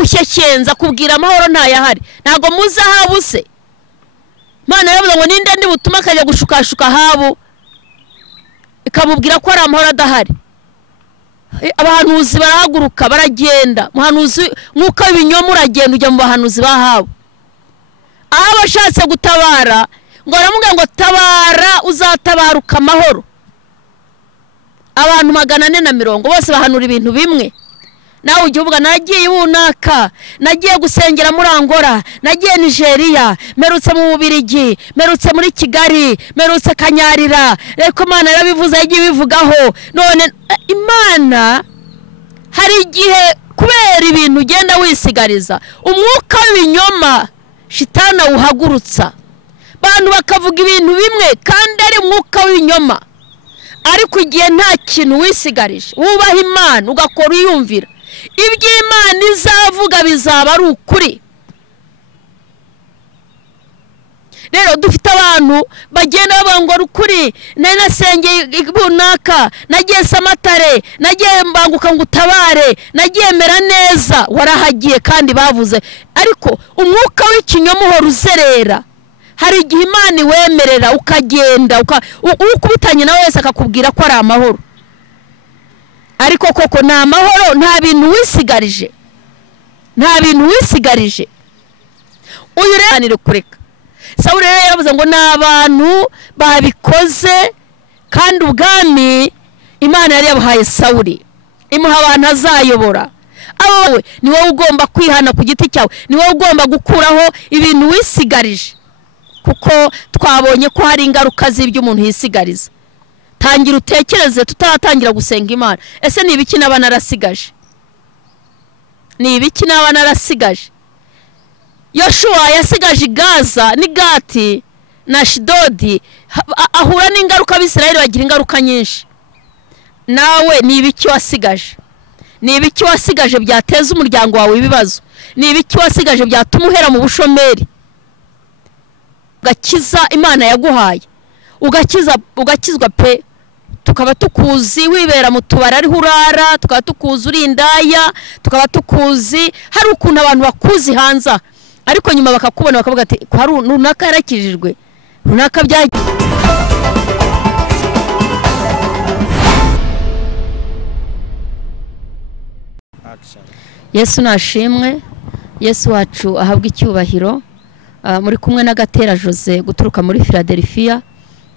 akagushyeshyenza kubwira amahoro ntayahari ntago muza habuse Imana yavuze ngo ninde ndi butuma akajya gushukashuka habo ikamubwira ko ari amahoro adahari abahanuzi barahaguruka baragenda muhanuzi nkuko ibinyoma uragenda ujya mu bahanuzi bahabo aho bashatse gutabara ngo aramuga ngo tabara uzatabaruka amahoro abantu 440 bose bahanura ibintu bimwe nawe ujye uvuga nagiye bunaka nagiye gusengera muri Angola nagiye Nigeria merutse mu Bubiligi merutse muri Kigali merutse Kanyarira reko Imana yarabivuze yagiye bivugaho none Imana hari igihe kubera ibintu ugenda wisigariza umwuka w'ibinyoma shitana uhagurutsa bantu bakavuga ibintu bimwe kandi ari umwuka w'ibinyoma ariko igihe nta kintu wisigarije wubaha Imana ugakora uyumvira iby'Imana izavuga bizaba ari ukuri rero dufite abantu bagenda babangora ukuri nasengeye bunaka nagiye Samatare nagiye mbanguka ngutabare nagiye mera neza warahagiye kandi bavuze ariko umwuka w'ikinyoma uhora uzerera hari igihe Imana iwemerera ukagenda ukubitanye na wese akakubwira ko ari amahoro ariko koko na amahoro nta bintu wisigarije uyu rero kureka Sawuli rero yavuze ngo nabantu babikoze kandi ubwami Imana yari yabuhaye Sawuli imuha abantu azayobora awe ni wowe ugomba kwihana ku giti cyawe ni wowe ugomba gukuraho ibintu wisigarije kuko twabonye ko hari ingaruka z'ibyo umuntu yisigariza tangira utekereze tutatangira gusenga Imana ese ni ibiki naba narasigaje Yoshua yasigaje Gaza ni Gati na Shidodi ahura n'ingaruka Abisirayeli bagira ingaruka nyinshi nawe ni ibiki wasigaje byateza umuryango wawe ibibazo ni ibiki wasigaje byatuma uhera mu bushomeri ugakiza Imana yaguhaye ugakizwa pe tukaba tukuzi wibera mu tubara ari hurara tukaba tukuzi urindaya tukaba tukuzi hari ukuntu abantu bakuzi hanze ariko nyuma bakakubona bakavuga ati hari runaka yarakijijwe runaka byagiye Yesu nashimwe Yesu wacu ahabwa icyubahiro muri kumwe na Gatera Jose guturuka muri Philadelifia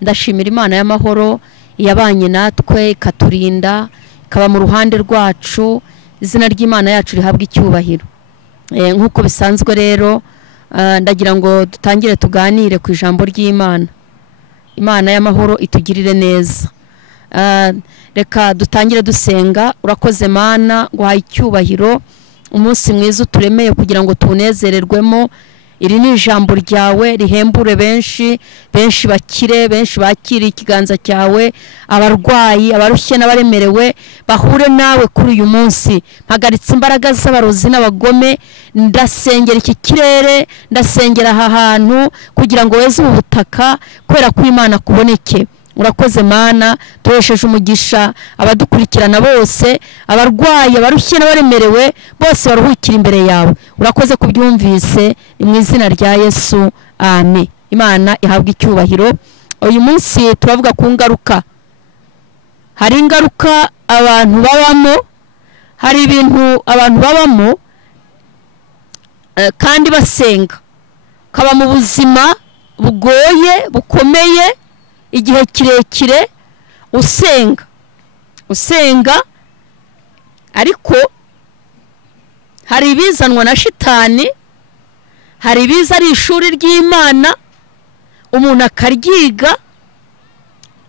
ndashimira Imana y'amahoro yabanye natwe ikaturinda ikaba mu ruhande rwacu izina ry'Imana yacu rihabwa icyubahiro nkuko bisanzwe rero ndagira ngo dutangire tuganire ku ijambo ry'Imana Imana y'amahoro itugirire neza reka dutangire dusenga urakoze Mana guhaye icyubahiro umunsi mwiza uturemeye kugira ngo tunezererwemo iri ni ijambo ryawe rihembure benshi bakire benshi bakiri ikiganza cyawe abarwayi abarushye n'abaremerewe bahure nawe kuri uyu munsi mpagaritse imbaraga z'abarozi n'abagome ndasengera iki kirere ndasengera aha hantu kugira ngo weze ubutaka kwera ko Imana kuboneke urakoze Mana tuhesheje umugisha abadukurikirana bose abarwayi abarushye n'abaremerewe bose baruhukira imbere yawe urakoze kubyumvise mu izina rya Yesu amen Imana ihabwa icyubahiro uyu munsi turavuga ku ngaruka hari ingaruka abantu babamo hari ibintu abantu babamo kandi basenga kaba mu buzima bugoye bukomeye igihe kirekire usenga ariko hari ibizanwa na shitani hari ibiza ari ishuri ry'Imana umuntu akaryiga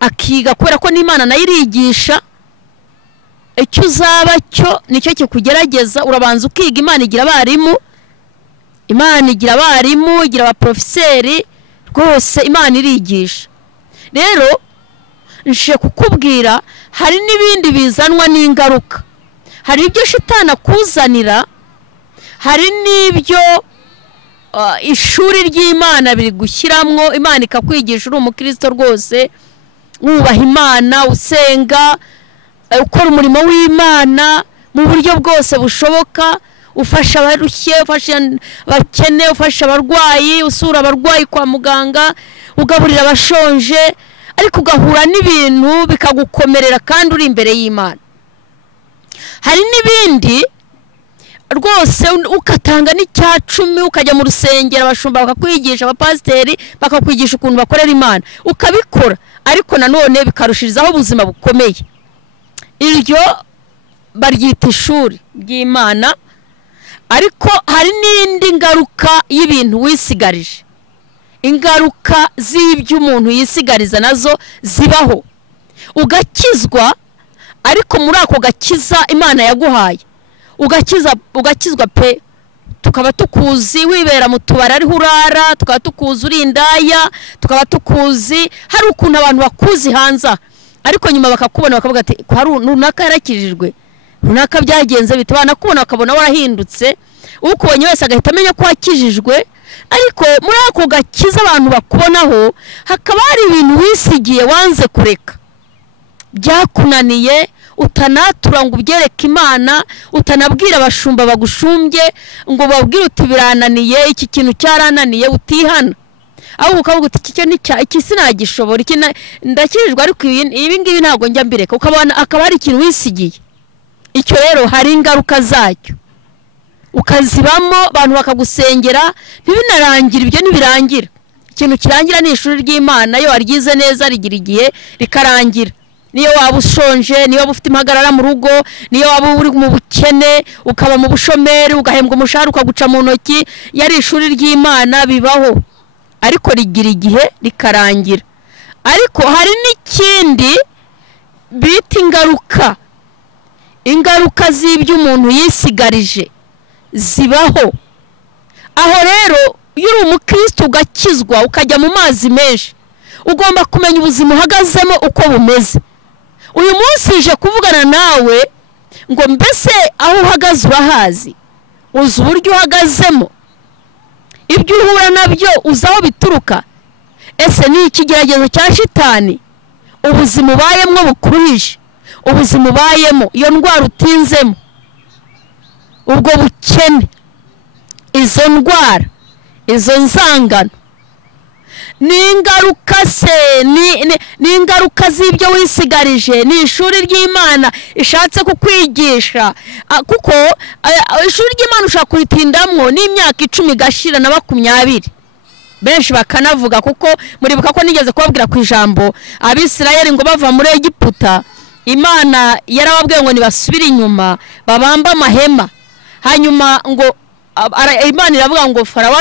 akiga kubera ko n'Imana nayo irigisha icyo uzaba cyo nicyo kikugerageza urabanza ukiga Imana igira abarimu igira abaprofeseri rwose Imana irigisha rero nje kukubwira hari n'ibindi bizanwa n'ingaruka hari ibyo shitani akuzanira hari n'ibyo ishuri ry'Imana biri gushyiramwo Imana ikakwigisha uri umukristo rwose wubaha Imana usenga ukora umurimo w'Imana mu buryo bwose bushoboka ufasha abarushye, ufasha abakene, ufasha abarwayi, usura abarwayi kwa muganga, ugaburira abashonje, ariko ugahura n'ibintu bikagukomerera kandi uri imbere y'Imana. Hari n'ibindi rwose ukatanga n'icya 10 ukajya mu rusengero, abashumba bakakwigisha, abapasiteri bakakwigisha ukuntu bakorera Imana, ukabikora, ariko nanone bikarushirizaho ubuzima bukomeye. Iryo baryita ishuri ry'Imana. Ariko hari n'indi ngaruka y'ibintu wisigarije, ingaruka z'ibyo umuntu yisigariza nazo zibaho. Ugakizwa, ariko muri ako gakiza Imana yaguhaye ugakizwa pe, tukaba tukuzi wibera mu tubara ari hurara, tukaba tukuzi uri indaya, tukaba tukuzi hari ukuntu abantu bakuzi hanza, ariko nyuma bakakubona bakavuga ati hari runaka yarakijijwe, runaka byagenze bite, banakubona bakabona warahindutse, ukubonye wese agahita amenya ko wakijijwe. Ariko muri ako gakiza abantu bakubonaho hakaba hari ibintu wisigiye wanze kureka, byakunaniye, utanatura ngo ubyereke Imana, utanabwira abashumba bagushumbye ngo babwire uti birananiye, iki kintu cyarananiye, utihana. Aho ukavuga uti iki sinagishobora, iki ndakijijwe, ariko ibi ngibi ntabwo njya mbireka, ukabona akaba hari ikintu wisigiye. Icyo rero hari ingaruka zacyo, ukazibamo, abantu bakagusengera, ntibinarangira. Ibyo ntibirangira, ikintu kirangira ni ishuri ry'Imana. Iyo waryize neza rigira igihe rikarangira. Niyo waba ushonje, niyo waba ufite impagarara mu rugo, niyo waba uri mu bukene, ukaba mu bushomeri, ugahembwa umushahara ukaguca mu ntoki, yari ishuri ry'Imana bibaho, ariko rigira igihe rikarangira. Ariko hari n'ikindi bita ingaruka z'ibyo umuntu yisigarije zibaho. Aho rero iyo uri umukristo ugakizwa ukajya mu mazi menshi, ugomba kumenya ubuzima uhagazemo uko bumeze. Uyu munsi ije kuvugana nawe ngo mbese aho uhagaze urahazi, uzi uburyo uhagazemo, ibyo uhura nabyo uzi aho bituruka. Ese ni ikigeragezo cya shitani ubuzima ubayemo bukuruhije, ubuzima ubayemo, iyo ndwara utinzemo, ubwo bukene, izo ndwara, izo nzangano, ni ingaruka z'ibyo wisigarije. Ni ishuri ry'Imana ishatse kukwigisha, kuko ishuri ry'Imana ushaka kuritindamwo n'imyaka 10 gashira na 20. Benshi bakanavuga, kuko muribuka ko nigeze kubabwira ku ijambo Abisirayeli ngo bava muri Egiputa, Imana yarababwiye ngo nibasubire inyuma babamba amahema, hanyuma ngo Imana iravuga ngo Farawo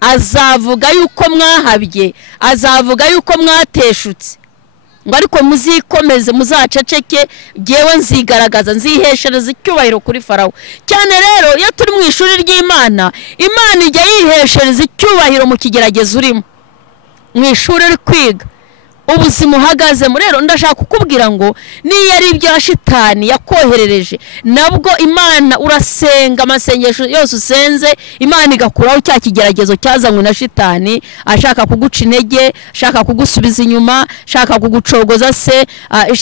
azavuga yuko mwahabye, azavuga yuko mwateshutse, ngo ariko muzikomeze muzaceceke, jewe nzigaragaza, nziheshereza icyubahiro kuri Farawo. Cyane rero iyo turi mu ishuri ry'Imana, Imana ijya yiheshereza icyubahiro mu kigeragezo urimo, mu ishuri uri kwiga, ubuzima uhagazemo. Rero ndashaka kukubwira ngo niyo ari ibyo shitani yakoherereje, nabwo Imana urasenga amasengesho yose usenze, Imana igakuraho cya kigeragezo cyazanywe na shitani, ashaka kuguca intege, ashaka kugusubiza inyuma, ashaka kugucogoza se,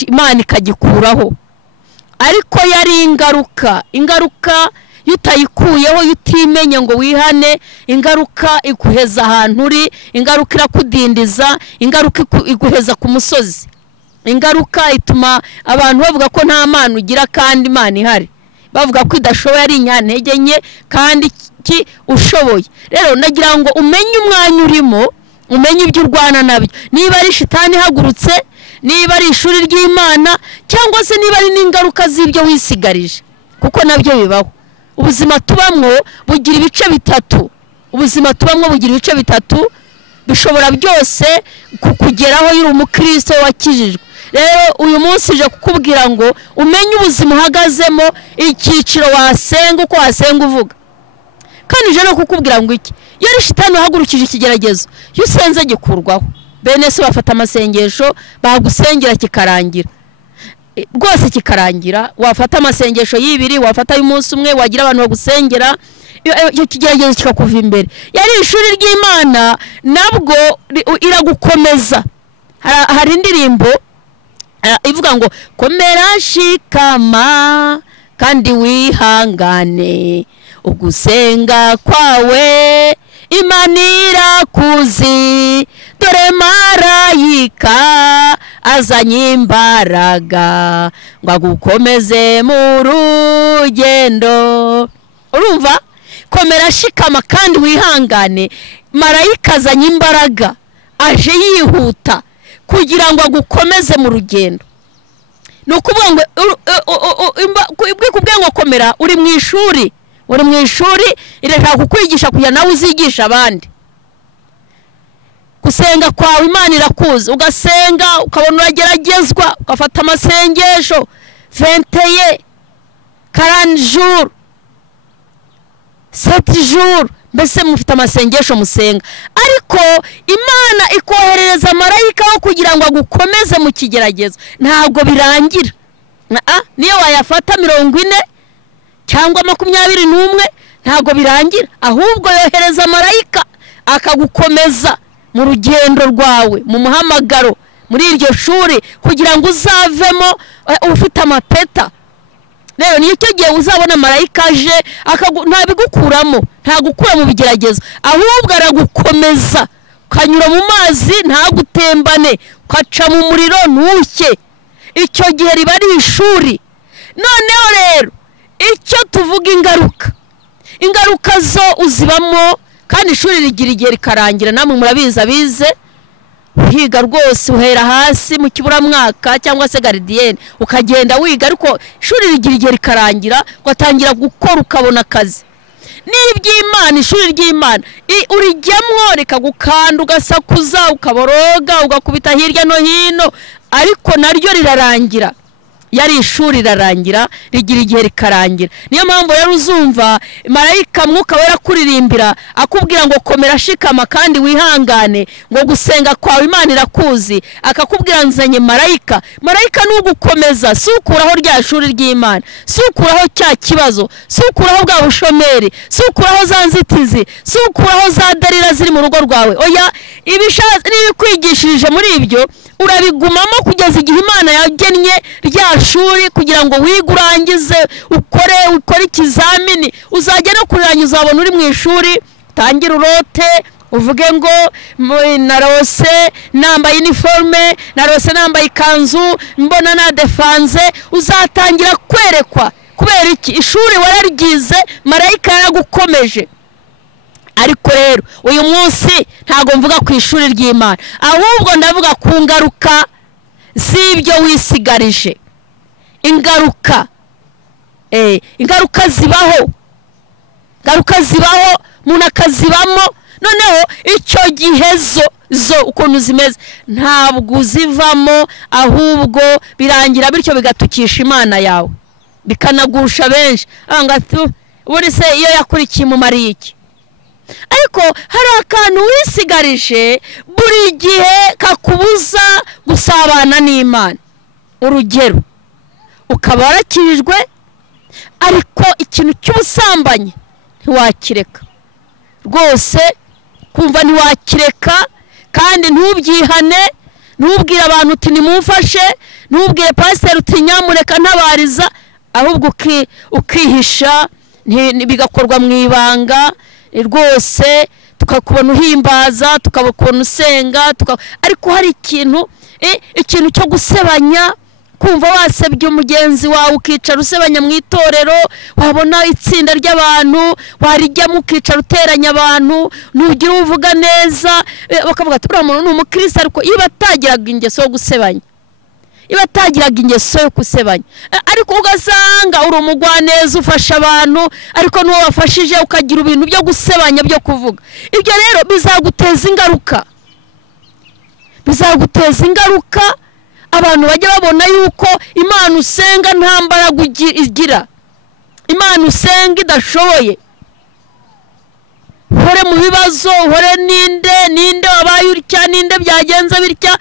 Imana ikagikuraho. Ariko yari ingaruka yutayikuyeho, yutimenye ngo wihane, ingaruka iguheza ahantu uri, ingaruka irakudindiza, ingaruka iguheza ku musozi, ingaruka ituma abantu bavuga ko nta Mana ugira kandi Imana ihari, bavuga ko idashoboye, ari inyantege nke kandi ushoboye. Rero ndagira ngo umenye umwanya urimo, umenye ibyo urwana nabyo, niba ari shitani ihagurutse, niba ari ishuri ry'Imana, cyangwa se niba ari n'ingaruka z'ibyo wisigarije, kuko nabyo bibaho. Ubuzima tubamwo bugira ibice bitatu, bishobora byose kukugeraho yuri umukristo wakijijwe. Rero uyu munsi je kukubwira ngo umenye ubuzima uhagazemo, icyiciro wasenga, uko wasenga uvuga. Kandi je no kukubwira ngo iki, yari shitani uhagurukije ikigeragezo, yusenze gikurwaho. Bene se bafata amasengesho bagusengera kikarangira, rwose kikarangira. Wafata amasengesho y'ibiri, wafata y'umunsi umwe, wagira abantu bagusengera, iyo kigeragezo kikakuva imbere. Yari ishuri ry'Imana, nabwo iragukomeza. Hari indirimbo ivuga ngo komera shikama kandi wihangane, ugusenga kwawe Imana irakuzi, dore marayika azanye imbaraga ngo agukomeze mu rugendo. Urumva? Komera shikama kandi wihangane, marayika azanye imbaraga, aje yihuta kugira ngo agukomeze mu rugendo. Nukuvuga ngo kubwe ngo komera, uri mu ishuri, irashaka kukwigisha kugira nawe uzigisha abandi. Gusenga kwawe Imana irakuzi, ugasenga ukabona urageragezwa, ugafata amasengesho 21 40 jours 7 jours, mbese mufite amasengesho musenga, ariko Imana ikoherereza marayika wo kugira ngo agukomeze mu kigeragezo. Ntabwo birangira, niyo wayafata 40 cyangwa 21 ntabwo birangira, ahubwo yohereza marayika akagukomeza mu rugendo rwawe, mu muhamagaro, muri iryo shuri, kugira ngo uzavemo ufite amapeta. Rero niyo cyo gihe uzabona marayika aje ntabigukuramo, ntagukura mu bigeragezo, ahubwo aragukomeza, ukanyura mu mazi ntagutembane, ukaca mu muriro ntushye. Icyo gihe riba ari ishuri. Noneho rero icyo tuvuga ingaruka zo uzibamo, kandi ishuri rigira igihe rikarangira. Namwe murabizi abize uhiga rwose, uhera hasi mu kiburamwaka cyangwa se garidiyene, ukagenda wiga, ariko ishuri rigira igihe rikarangira, ugatangira gukora ukabona akazi. N'iby'Imana, ishuri ry'Imana urijyamwo rikagukanda, ugasakuza, ukaboroga, ugakubita hirya no hino, ariko naryo rirarangira. Yari ishuri rirarangira, rigira igihe rikarangira. Niyo mpamvu rero uzumva marayika Mwuka Wera kuririmbira akubwira ngo komera shikama kandi wihangane, ngo gusenga kwawe Imana irakuzi, akakubwira nzanye marayika nugukomeza, sukuraho rya shuri ry'Imana, sukuraho cya kibazo, sukuraho bwa bushomeri, sukuraho za nzitizi, sukuraho za darira ziri mu rugo rwawe. Oya, nibikwigishirije muri ibyo urabigumamo kugeza igihe Imana yagennye rya shuri, kugira ngo wigurangize, ukore ikizamini, uzajya no kurangiza uzabona uri mu ishuri, tangira urote, uvuge ngo narose nambaye uniforme, narose nambaye ikanzu, mbona na defanze. Uzatangira kwerekwa. Kubera iki? Ishuri wararyize, marayika yaragukomeje. Ariko rero uyu munsi ntago mvuga ku ishuri ry'Imana, ahubwo ndavuga ku ngaruka z'ibyo wisigarije. Ingaruka zibaho, umuntu akazibamo. Noneho icyo gihe zo ukuntu zimeze ntabwo uzivamo, ahubwo birangira bityo bigatukisha Imana yawe, bikanagusha benshi. Buri se iyo yakurikiye umumariye iki? Ariko hari akantu wisigarije buri gihe kakubuza gusabana n'Imana. Urugero, ukaba warakirijwe, ariko ikintu cy'ubusambanyi ntiwakireka rwose, kumva ntiwakireka, kandi ntubyihane, ntubwire abantu uti nimumfashe, ntubwire pasiteri uti nyamureka ntabariza, ahubwo ukihisha, bigakorwa mu ibanga rwose, tukakubona uhimbaza, tukabona usenga, ariko hari ikintu cyo gusebanya, kumva wasebye umugenzi wawe ukicara usebanya mu itorero, wabona itsinda ry'abantu warijyamo ukicara uteranya abantu, nugira uvuga neza, bakavuga ati uriya muntu ni umukristo, ariko iyo batagiraga ingeso yo gusebanya, ariko ugasanga uri umugwaneza ufasha abantu, ariko n'uwo wafashije ukagira ibintu byo gusebanya byo kuvuga. Ibyo rero bizaguteza ingaruka, abantu bajya babona yuko Imana usenga nta mbaraga igira, Imana usenga idashoboye. Uhore mu bibazo, uhore ninde wabaye utya, ninde byagenze bitya,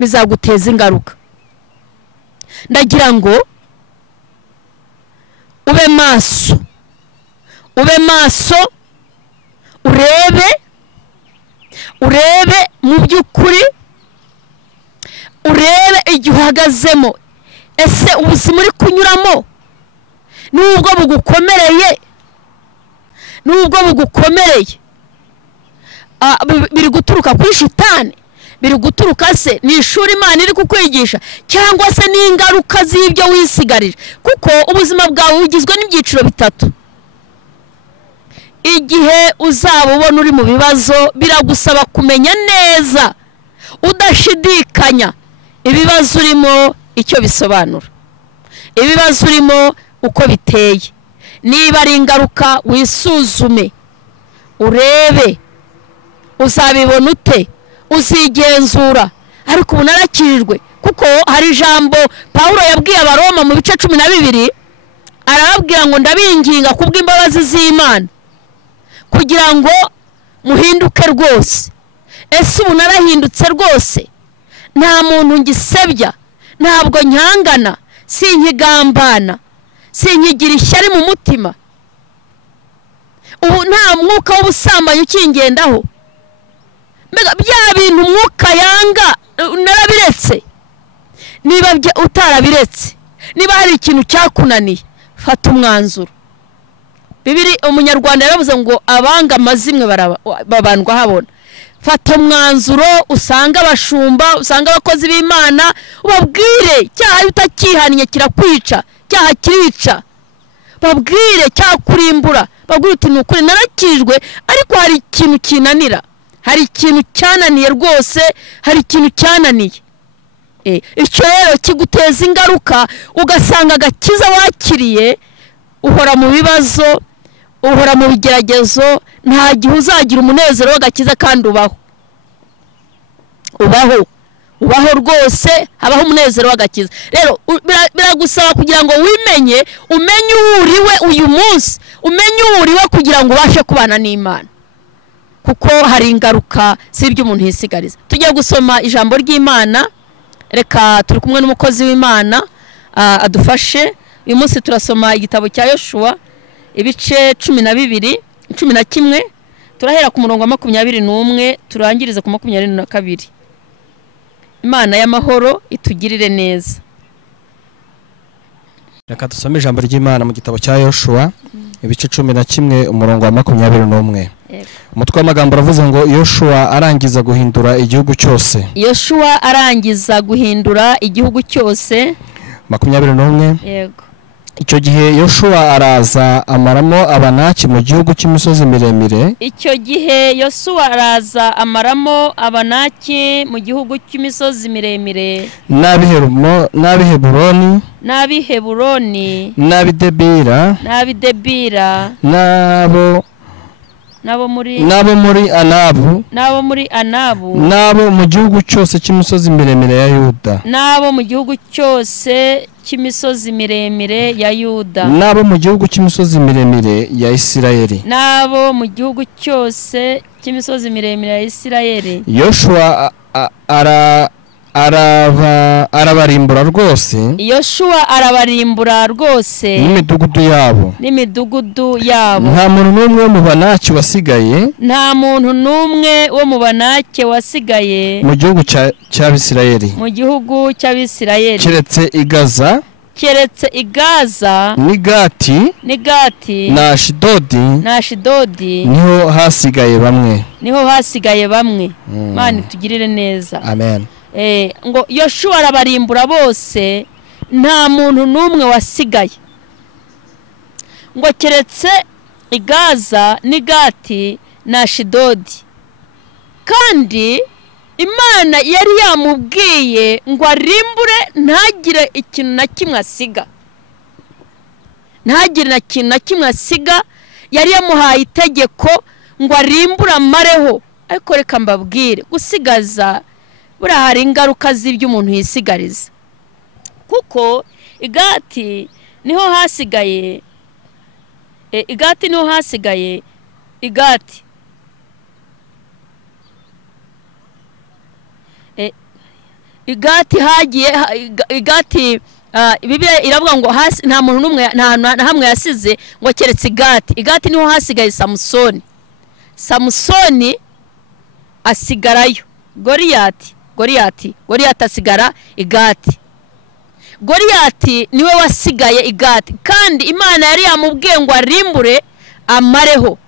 bizaguteza ingaruka. Ndagira ngo ube maso, urebe mu by'ukuri, urebe igihe uhagazemo, ese ubuzima uri kunyuramo nubwo bugukomereye biri guturuka kuri shitani, biri guturuka se ni ishuri Imana iri kukwigisha, cyangwa se ni ingaruka z'ibyo wisigarije, kuko ubuzima bwawe bugizwe n'ibyiciro bitatu. Igihe uzaba ubona uri mu bibazo, biragusaba kumenya neza udashidikanya ibibazo urimo icyo bisobanura, ibibazo urimo uko biteye. Niba ari ingaruka, wisuzume urebe uzabibona ute, uzigenzura. Ariko ubu narakijijwe, kuko hari ijambo Pawulo yabwiye Abaroma mu bice 12, arababwira ngo ndabinginga kubw'imbabazi z'Imana kugira ngo muhinduke rwose. Ese ubu narahindutse rwose, nta muntu ngisebya, ntabwo nyangana, sinkigambana, sinkigira ishyari mu mutima, ubu nta mwuka w'ubusambanyi ukingendaho. Mbega bya bintu umwuka yanga narabiretse. Niba utarabiretse, niba hari ikintu cyakunaniye, fata umwanzuro. Bibiri umunyarwanda yaravuze ngo abanga amazimwe babandwa habona. Fata umwanzuro, usanga abashumba, usanga abakozi b'Imana, ubabwire cyaha utakihaniye kirakwica, cyaha kirica. Babwire cyakurimbura, babwire uti nukuri narakijwe, ariko hari ikintu kinanira, hari ikintu cyananiye rwose, hari ikintu cyananiye. Icyo rero kiguteza ingaruka, ugasanga agakiza wakiriye, uhora mu bibazo, uhora mu bigeragezo, nta gihe uzagira umunezero w'agakiza kandi ubaho rwose, habaho umunezero w'agakiza. Rero biragusaba kugira ngo wimenye, umenye uriwe uyu munsi, umenye uriwe kugira ngo ubashe kubana n'Imana, kuko hari ingaruka z'ibyo umuntu yisigariza. Tugiye gusoma ijambo ry'Imana, reka turi kumwe n'umukozi w'Imana adufashe. Uyu munsi turasoma igitabo cya Yoshua ibice 11, turahera ku murongo wa 21 turangirize ku 22. Imana y'amahoro itugirire neza. Reka dusome ijambo ry'Imana mu gitabo cya Yoshua ibice 11 umurongo wa 21. Umutwe w'amagambo aravuze ngo Yoshua arangiza guhindura igihugu cyose. Yoshua arangiza guhindura igihugu cyose. 21. Yego. Icyo gihe Yoshua araza amaramo Abanaki mu gihugu cy'imisozi miremire. Icyo gihe Yoshua araza amaramo Abanaki mu gihugu cy'imisozi miremire. N'Abiheburoni, n'Abidebira, nabo muri Anabu, nabo mu gihugu cyose cy'imisozi miremire ya Yuda, nabo mu gihugu cyose cy'imisozi miremire ya Yuda, nabo mu gihugu cy'imisozi miremire ya Isirayeli, nabo mu gihugu cyose cy'imisozi miremire ya Isirayeli. Yoshua arabarimbura rwose. Yoshua arabarimbura rwose n'imidugudu yabo. Nta muntu n'umwe wo mu Banaki wasigaye, mu gihugu cy'Abisirayeli, keretse Igaza n'Igati na Ashidodi, niho hasigaye bamwe. Imana tugirire neza. Amen. Ngo Yoshua arabarimbura bose, nta muntu n'umwe wasigaye, ngo keretse Igaza n'Igati na Ashidodi. Kandi Imana yari yamubwiye ngo arimbure, ntagire ikintu na kimwe asiga, yari yamuhaye itegeko ngo arimbure amareho. Ariko reka mbabwire, gusigaza buriya hari ingaruka z'ibyo umuntu yisigariza, kuko Igati niho hasigaye, Bibiliya iravuga ngo nta muntu n'umwe nta hamwe yasize, ngo keretse Igati niho hasigaye Samusoni asigarayo. Goliyati asigara Igati. Goliyati niwe wasigaye igati kandi Imana yari yamubwiye ngo arimbure amareho.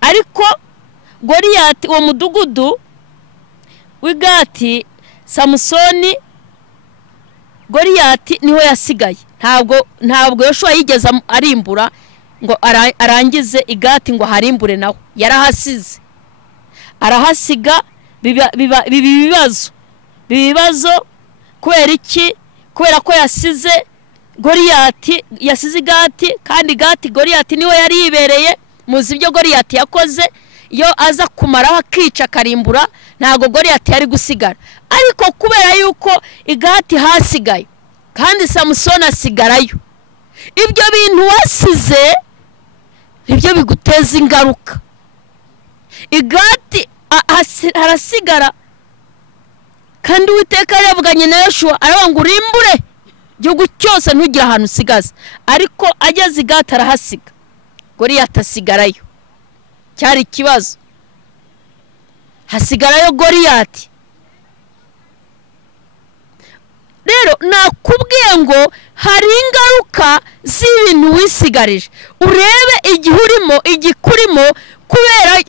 Ariko Goliyati uwo mudugudu w'igati Samusoni, Goliyati niho yasigaye. Ntabwo Yoshua yigeze arimbura ngo arangize igati ngo harimbure naho. Yarahasize arahasiga bibazo kubera iki? Kubera ko yasize Goliyati, yasize igati kandi igati Goliyati niwe yari yibereye. Muzi ibyo Goliyati yakoze, iyo aza kumaraho akica akarimbura ntago Goliyati yari gusigara. Ariko kubera yuko igati hasigaye kandi Samusoni asigarayo, ibyo bintu wasize nibyo biguteza ingaruka. Igati harasigara kandi Uwiteka yavuganye na Yoshua aravuga ngo urimbure igihugu cyose ntugira ahantu usigaza. Ariko ageze igati arahasiga, Goliyati asigarayo. Cyari ikibazo, hasigarayo Goliyati. Rero nakubwiye ngo hari ingaruka z'ibintu wisigarije. Urebe igihe urimo, igikurimo,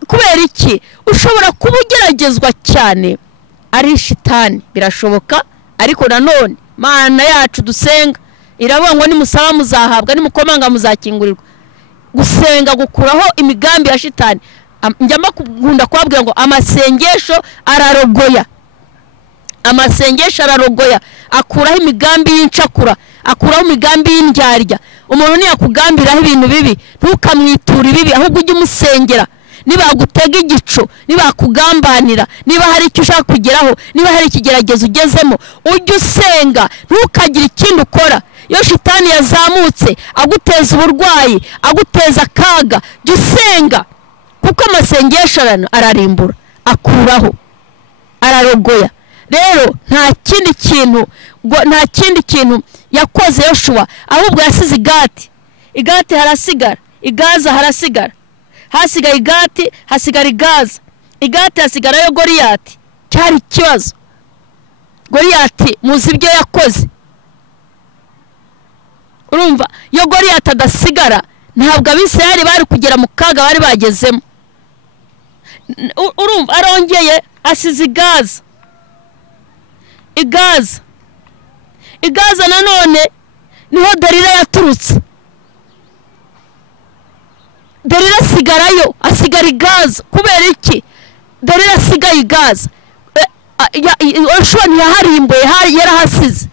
kubera iki? Ushobora kuba ugeragezwa cyane ari shitani, birashoboka. Ariko nanone Mana yacu dusenga iravuga ngo nimusaba muzahabwa, nimukomanga muzakingurirwa. Gusenga gukuraho imigambi ya shitani. Njyamba kugunda kwabwira ngo amasengesho ararogoya. Amasengesho ararogoya, akuraho imigambi y'incakura, akuraho imigambi y'indyarya. Umuntu niyakugambiraho ibintu bibi ntukamwitura ibibi, ahubwo ujye umusengera. Niba gutega igico, niba kugambanira, niba hari icyo ushaka kugeraho, niba hari ikigeragezo ugezemo, ujye usenga, ntukagire ikindi ukora. Iyo shitani yazamutse aguteza uburwayi, aguteza akaga, jya usenga, kuko amasengesho ararimbura, akuraho, ararogoya. Rero nta kindi kintu yakoze Yoshua, ahubwo yasize igati. Igati harasigara, igaza harasigara. Hasigaye igati, hasigara igaza. Igati hasigarayo Goliyati. Cyari ikibazo. Goliyati muzi ibyo yakoze. Urumva, iyo Goliyati adasigara ntabwo Abisirayeli bari kugera mu kaga bari bagezemo. Urumva, arongeye asize igaza. Igaza nanone niho Delila yaturutse. Delila asigarayo, asigara igaza. Kubera iki? Delila asigaye igaza. Yoshua ntiyaharimbuye, yarahasize.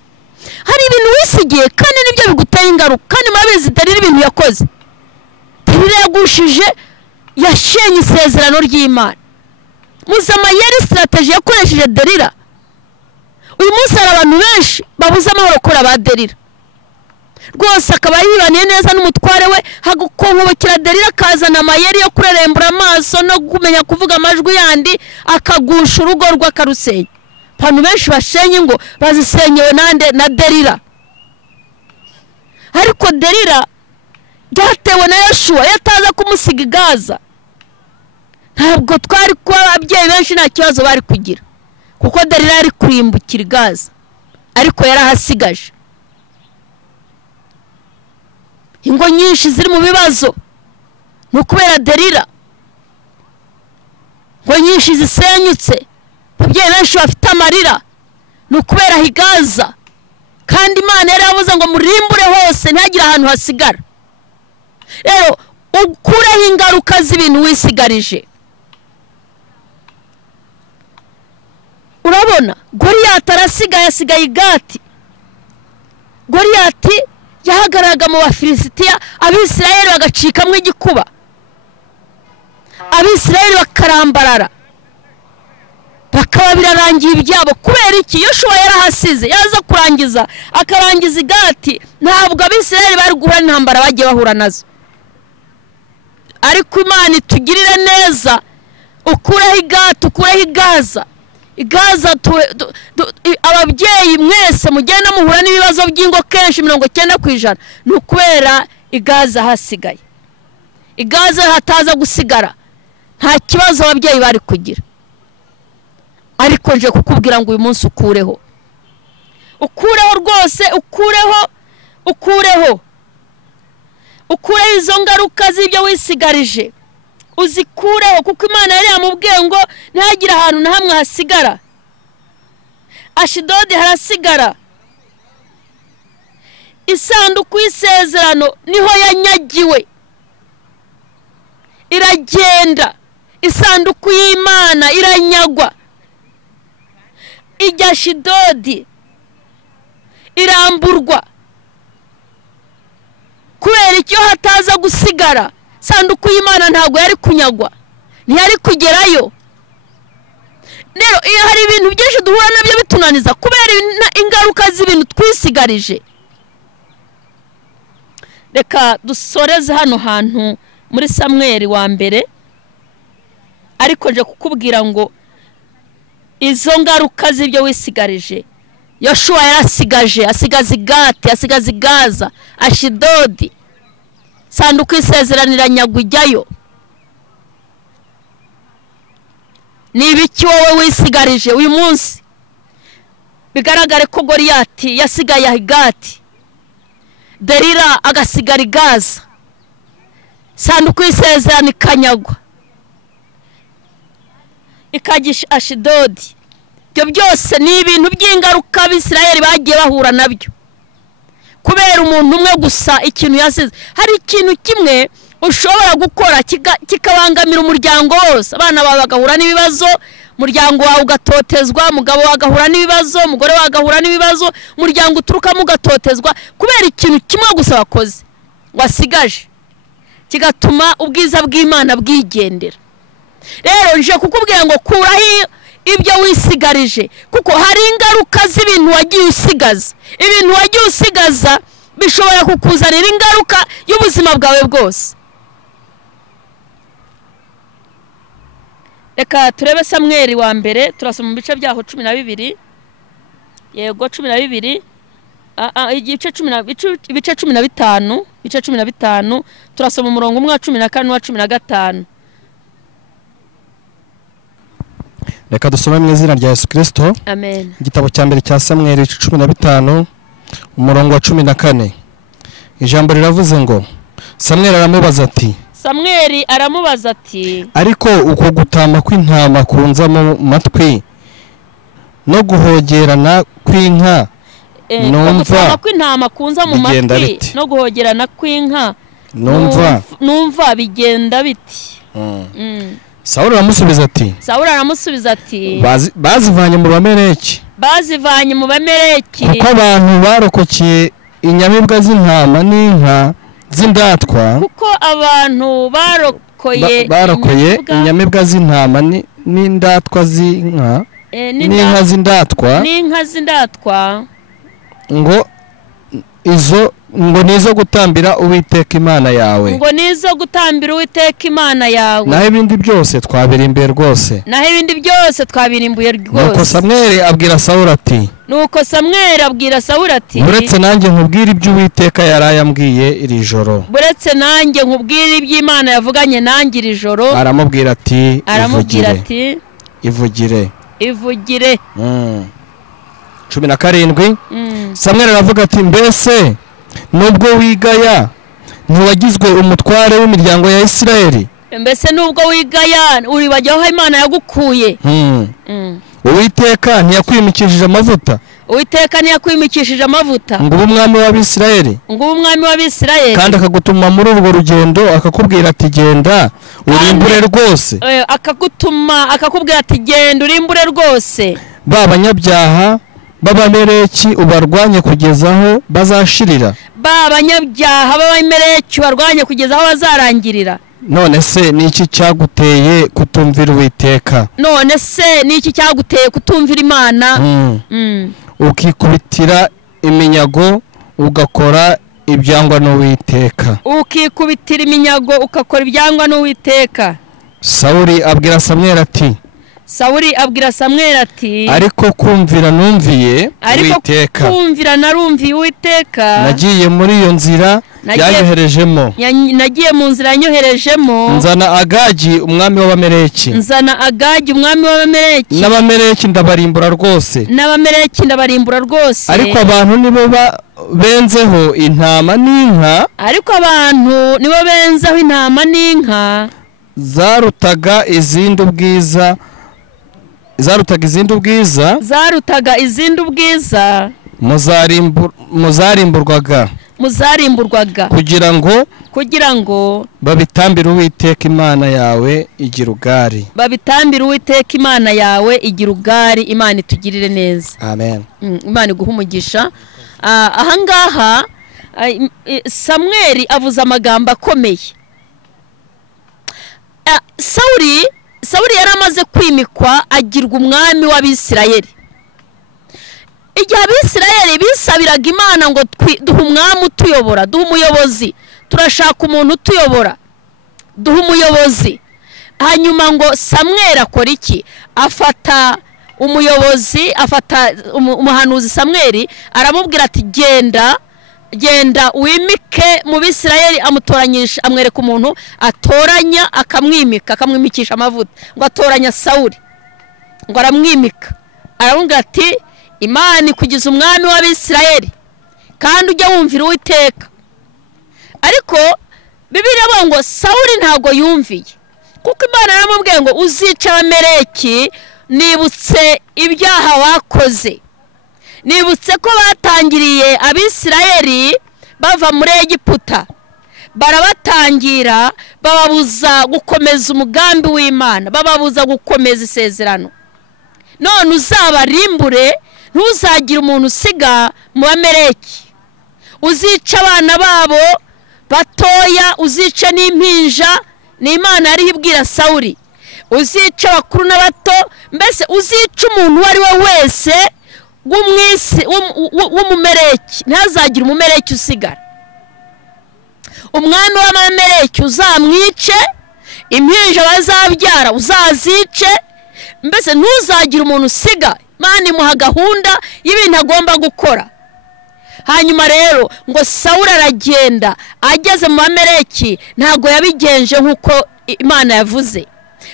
Hari ibintu wisigiye kandi nibyo biguteye ingaruka. Kandi mabizi Delila ibintu yakoze. Delila yagushije, yashenye isezerano ry'Imana. Muzama yari strategy yakoresheje Delila. Uyu munsi hari abantu benshi babuze amahoro kora ba Delila. Rwose akaba yibaniye neza n'umutware we, hagukonkobokera Delila akazana amayeri yo kurerembura amaso no kumenya kuvuga amajwi yandi, akagusha urugo rw'akarusenya. Abantu benshi bashenye ngo bazisenyewe na Delila. Ariko Delila byatewe na Yoshua, yataza kumusiga igaza. Ntabwo twari kuba ababyeyi benshi nta kibazo bari kugira, kuko Delila yari kurimbukira igaza, ariko yarahasigaje. Ingo nyinshi ziri mu bibazo nukubera Delila. Ngo nyinshi zisenyutse, ababyeyi benshi bafite amarira nukubera igaza. Kandi Imana yari yavuze ngo murimbure hose ntihagire ahantu hasigara. Rero ukureho ingaruka z'ibintu wisigarije. Urabona, Goliyati arasigaye, asigaye igati. Goliyati yahagaraga mu Bafilisitiya, Abisirayeli bagacikamwe igikuba, Abisirayeli bakarambarara, bakaba birarangiye ibyabo. Kubera iki? Yoshua yarahasize, yaza kurangiza akarangiza igati. Ntabwo Abisirayeli bari guhura n'intambara bagiye bahura nazo. Ariko Imana itugirire neza, ukureho igati, ukureho igaza. Igaza ababyeyi mwese mugenda muhura n'ibibazo by'ingo kenshi 90%, nukubera igaza hasigaye. Igaza hataza gusigara nta kibazo ababyeyi bari kugira. Ariko nje kukubwira ngo uyu munsi ukureho ukureho rwose, ukureho izo ngaruka z'ibyo wisigarije, uzikureho, kuko Imana yari yamubwiye ngo ntihagire ahantu na hamwe hasigara. Ashidodi harasigara. Isanduku y'isezerano niho yanyagiwe, iragenda. Isanduku y'Imana iranyagwa, ijya Ashidodi, iramburwa. Kubera icyo hataza gusigara, sanduku y'Imana ntabwo yari kunyagwa, ntiyari kugerayo. Rero iyo hari ibintu byinshi duhura nabyo bitunaniza kubera ingaruka z'ibintu twisigarije. Reka dusoreze hano hantu muri Samweli wa mbere, ariko nje kukubwira ngo izo ngaruka z'ibyo wisigarije Yoshua yarasigaje, asigaza Gati, asigaza Gaza, Ashidodi. Sanduku y'isezerano nyagwa ijyayo. Ni ibiki wowe wisigarije uyu munsi? Bigaragare ko Goliyati yasigaye Gati, Delila agasigara Gaza, sanduku y'isezerano ikanyagwa, ikagisha Ashidodi. Ibyo byose ni ibintu by'ingaruka Abisirayeli bagiye bahura nabyo kubera umuntu umwe gusa ikintu yasize. Hari ikintu kimwe ushobora gukora kikabangamira umuryango wose. Abana bawe bagahura n'ibibazo, umuryango wawe ugatotezwa, umugabo wawe agahura n'ibibazo, umugore wawe agahura n'ibibazo, umuryango uturukamo ugatotezwa kubera ikintu kimwe gusa wakoze wasigaje, kigatuma ubwiza bw'Imana bwigendera. Rero nje kukubwira ngo kuraho ibyo wisigarije, kuko hari ingaruka z'ibintu wagiye usigaza. Ibintu wagiye usigaza bishobora kukuzanira ingaruka y'ubuzima bwawe bwose. Reka turebe Samweli wa mbere, turasoma mu bice byaho 12. Yego 12. Ibice 15 turasoma umurongo umwe wa 14 wa 15. Reka dusome mu izina rya Yesu Kristo. Amen. Igitabo cya mbere cya Samweli 15 umurongo wa 14. Ijambo riravuze ngo Samweli aramubaza ati ariko uko gutama kw'intama kunza mu matwi no guhogerana kw'inka numva kw'intama kunza mu matwi no guhogerana kw'inka numva bigenda biti. Sawuli aramusubiza ati bazivanye mu Bameleki kuko abantu barokokeye inyamibwa z'intama n'inka z'indatwa, kuko abantu barokoye inyamibwa z'intama n'indatwa z'inka n'inka z'indatwa ngo nizo gutambira Uwiteka Imana yawe. Naho ibindi byose twabirimbuye rwose. Nuko Samweli abwira Sawuli ati uretse nanjye nkubwira ibyo Uwiteka yaraye ambwiye iri joro. Aramubwira ati ivugire. 17. Samweli aravuga ati mbese nubwo wigaya ntiwagizwe umutware w'imiryango ya Isirayeli? Mbese nubwo wigaya uribajyaho Imana yagukuye? Uwiteka ntiyakwimikishije amavuta ngo ube umwami w'Abisirayeli, kandi akagutuma muri urwo rugendo akakubwira ati genda urimbure rwose. akakubwira ati genda urimbure rwose b'abanyabyaha b'Abameleki ubarwanye kugeza aho bazashirira. None se niki cyaguteye kutumvira Uwiteka? Imana? Ukikubitira iminyago ugakora ibyangwa n'Uwiteka. Sawuli abwira Samweli ati Sawuli abwira Samweli ati ariko kumvira numviye Uwiteka, kumvira narumviye Uwiteka, nagiye muri iyo nzira yanyoherejemo, nagiye mu nzira yanyoherejemo, nzana Agagi umwami w'Abameleki, n'Abameleki ndabarimbura rwose, ariko abantu nibo benzeho intama n'inka, zarutaga izindi ubwiza, muzarimburwaga kugira ngo babitambire Uwiteka Imana yawe igirugari. Imana itugirire neza. Amen. Imana iguha umugisha. Ahangaha Samweli avuze amagambo akomeye. Sawuli yari amaze kwimikwa agirwa umwami w'Abisirayeli. Igihe Abisirayeli bisabiraga Imana ngo duhe umwami utuyobora, duhe umuyobozi, turashaka umuntu utuyobora, duhe umuyobozi. Hanyuma ngo Samweli akora iki? Afata umuhanuzi Samweli, aramubwira ati genda wimike mu Bisirayeli, amutoranyisha, amwereka umuntu atoranya, akamwimikisha amavuta, ngo atoranya Sawuli, ngo aramwimika. Aramubwira ati Imana ikugize umwami w'Abisirayeli kandi ujya wumvira Uwiteka. Ariko Bibiliya ivuga ngo Sawuli ntago yumviye, kuko Imana yaramubwiye ngo uzica Abameleki. Nibutse ibyaha bakoze, nibutse ko batangiriye Abisirayeli bava muri Egiputa, barabatangira bababuza gukomeza umugambi w'Imana, bababuza gukomeza isezerano. None uzabarimbure, ntuzagire umuntu usiga mu Bameleki. Uzica abana babo batoya, uzica n'impinja. Ni Imana yari ibwira Sawuli. Uzica abakuru n'abato, mbese uzica umuntu uwo ari we wese w'umumeleki, ntazagire umumeleki usigara. Umwami w'Abameleki uzamwice, impinja bazabyara uzazice, mbese ntuzagire umuntu usiga. Imana imuha gahunda y'ibintu agomba gukora. Hanyuma rero ngo Sawuli aragenda, ageze mu Bameleki ntago yabigenje nk'uko Imana yavuze.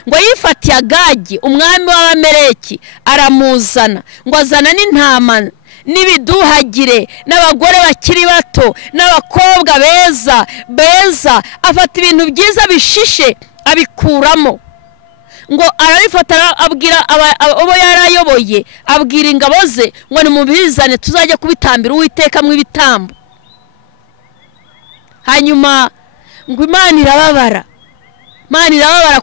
Ngo yifatiye Agagi umwami w'Abameleki, aramuzana, ngo azana n'intama n'ibiduhagire n'abagore bakiri bato n'abakobwa beza, afata ibintu byiza bishishe abikuramo. Ngo arabifata, abwira abo yarayoboye, abwira ingabo ze ngo nimubizane tuzajya kubitambira Uwiteka mu ibitambo. Hanyuma ngo Imana irababara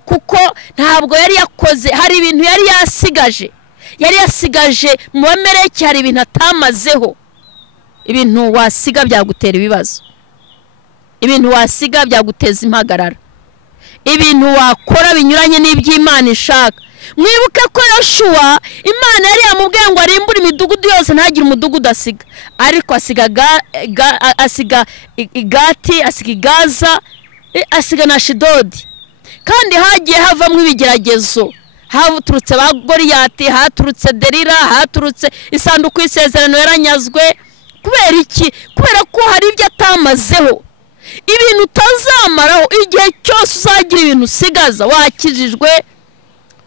kuko ntabwo yari yakoze, hari ibintu yari yasigaje mu Bameleki, hari ibintu atamazeho. Ibintu wasiga byagutera ibibazo, ibintu wasiga byaguteza impagarara, ibintu wakora binyuranye n'iby'Imana ishaka. Mwibuke ko Yoshua Imana yari yamubwiye ngo arimbure imidugudu yose, ntagire umudugudu asiga, ariko asiga Igati, asiga Gaza, asiga na Ashidodi. Kandi hagiye havamo ibigeragezo, haturutse ba Goliyati, haturutse Delila, haturutse isanduku y'isezerano yaranyazwe. Kubera iki? Kubera ko hari ibyo atamazeho, ibintu utazamaraho. Igihe cyose uzagira ibintu usigaza, wakijijwe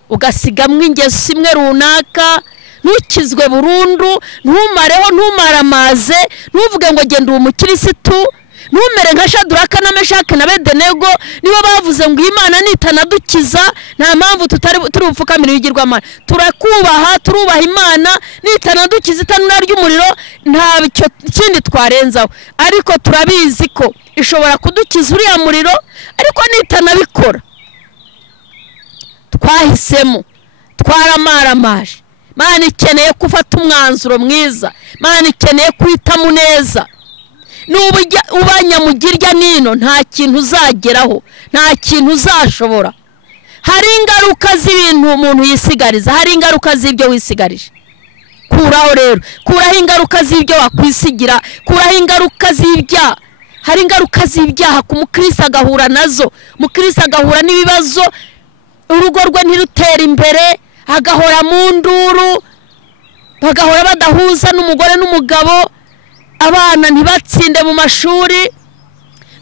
ugasigamwe ingeso imwe runaka, ntukizwe burundu, ntumaramaze, ntuvuge ngo genda umukirisitu, ntumere nka Shaduraka na Meshaki na Abedenego. Nibo bavuze ngo Imana nitanadukiza nta mpamvu turi bupfukamire ibigirwamana, turubaha Imana, nitanadukiza itanura ry'umuriro nta kindi twarenzaho. Ariko turabizi ko ishobora kudukiza uriya muriro, ariko nitanabikora twahisemo, twaramaramaje. Imana ikeneye gufata umwanzuro mwiza, Imana ikeneye kwitamo neza. Nubujya ubanyamugirya nino, nta kintu uzageraho, nta kintu uzashobora. Hari ingaruka z'ibintu umuntu yisigariza, hari ingaruka z'ibyo wisigarije. Kuraho rero, kuraho ingaruka z'ibyo wakwisigira, kuraho ingaruka z'ibyaha. Hari ingaruka z'ibyaha ku mukristo agahura nazo, mukristo agahura n'ibibazo, urugo rwe ntirutera imbere, agahora mu nduru, bagahora badahuza n'umugore n'umugabo, abana ntibatsinde mu mashuri.